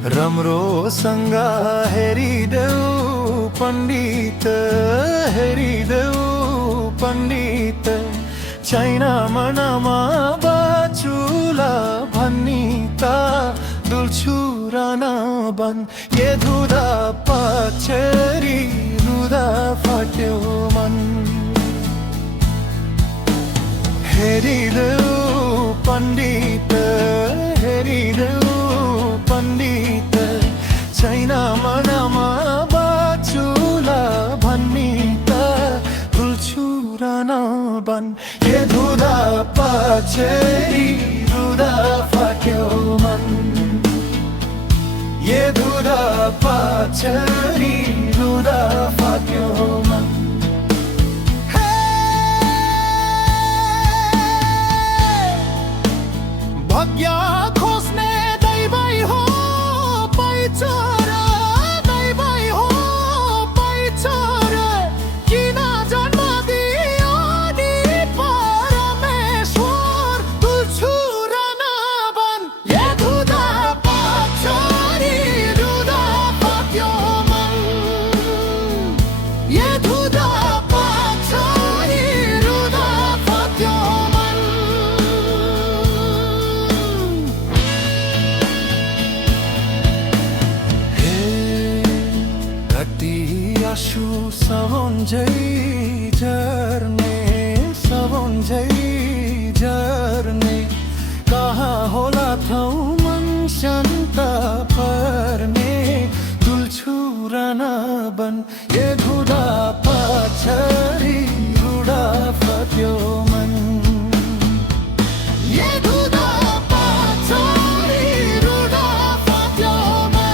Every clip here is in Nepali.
रम्रोसँग हेरिदेऊ पण्डित, हेरिदेऊ पण्डित। छैन मनमा बाचुला भन्नी त डुल्छु र नबन। ए धुँदा पछाडि रुँदा फाट्यो मन। हेरिदेऊ पण्डित, हेरिदेऊ पण्डित। छैन मनमा बाचुला भन्नी त डुल्छु र नबन। ए धुँदा पछाडि रुँदा फाट्यो मन। ए धुँदा पछाडि रुँदा फाट्यो मन। भाग्य खोज्ने दैवै हो पैचोर, दैवै हो पैचोर। किन जन्म दियो नि परमेश्वर, डुल्छु र नबन। ए धुँदा पछाडि रुँदा फाट्यो मन। ए धुँदा पछाडि रुँदा फाट्यो मन। आँसु सबन्झै झर्ने, सबन्झै झर्ने। कहाँ होला ठाउँ मन शान्त पर्ने, डुल्छु र नबन। ए धुँदा पछाडि रुँदा फाट्यो मन। ए धुँदा पछाडि रुँदा फाट्यो मन।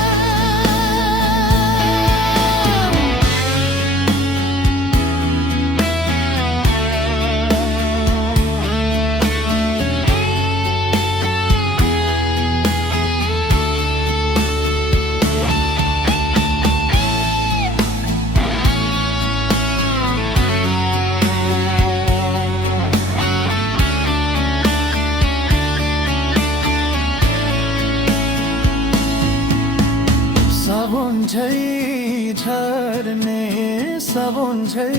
सबन्झै झर्ने, सबन्झै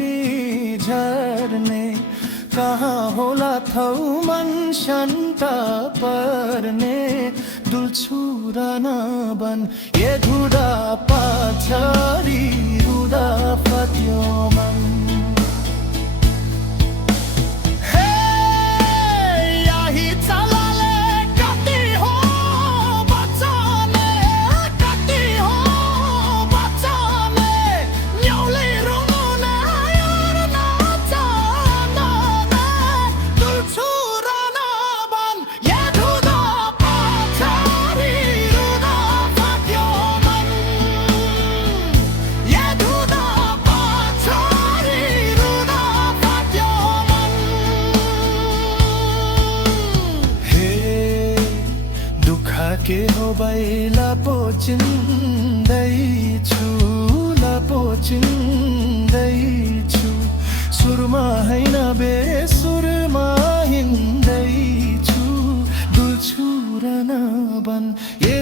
झर्ने। कहाँ होला ठाउँ मन शान्त पर्ने, डुल्छु र नबन। ए धुँदा पछाडि रुँदा फाट्यो मन। के हो बैला पोचिँदैछु, लपोचिँदैछु। सुरमा हैन बेसुरमा हिँड्दैछु, डुल्छु र नबन। ए